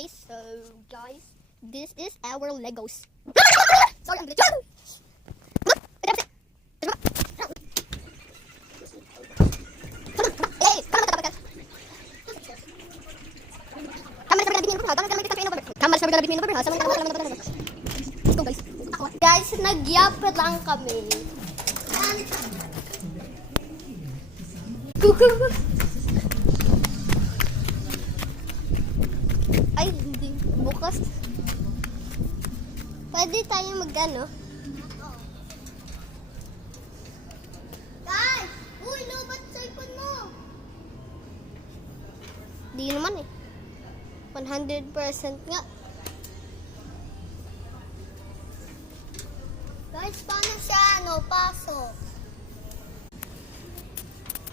Okay, so guys, this is our Legos. Sorry, I'm glitching. Guys, nagyapit lang kami. Ay, hindi. Bukas. Pwede tayo mag-ano? Guys! Uy, lubat sa ipon mo! Di naman eh. 100% nga. Guys, paano siya pasok?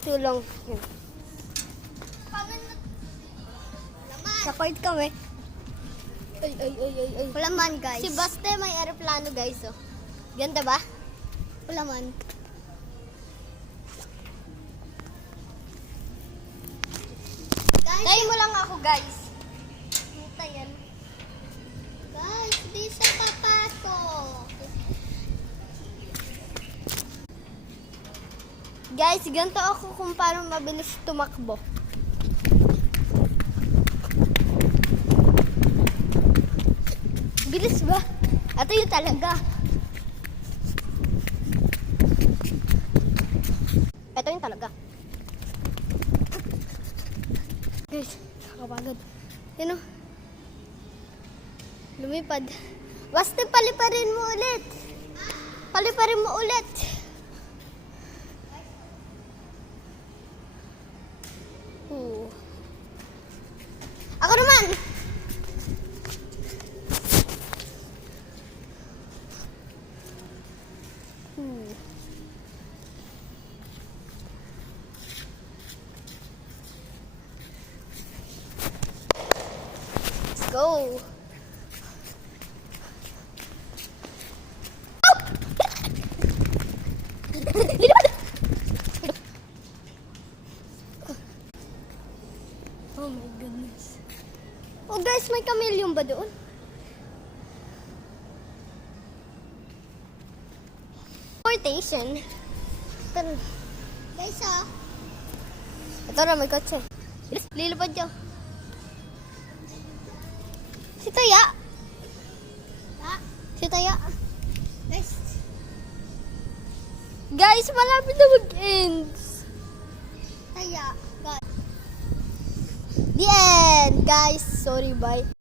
Tulong. Yun. Support kami. Ay. Wala man, guys. Si Baste may aeroplano, guys, oh. Ganda ba? Wala man. Tayo mo lang ako, guys. Hintayin. Guys, di siya papasok. Guys, ganito ako kung paano mabilis tumakbo. Bilis ba? Ito yun talaga. Ito yun talaga. Guys, nakakapagod. Yun o. Lumipad. Basta paliparin mo ulit. Paliparin mo ulit. Ako naman! Let's go! Oh my goodness. Oh guys, may chameleon ba doon? Transportation. Guys, ito na, may kotse. Lilipad siya. Si Taya. Si Taya. Guys, malapit na mag-end. Taya. The end, guys. Sorry, bye.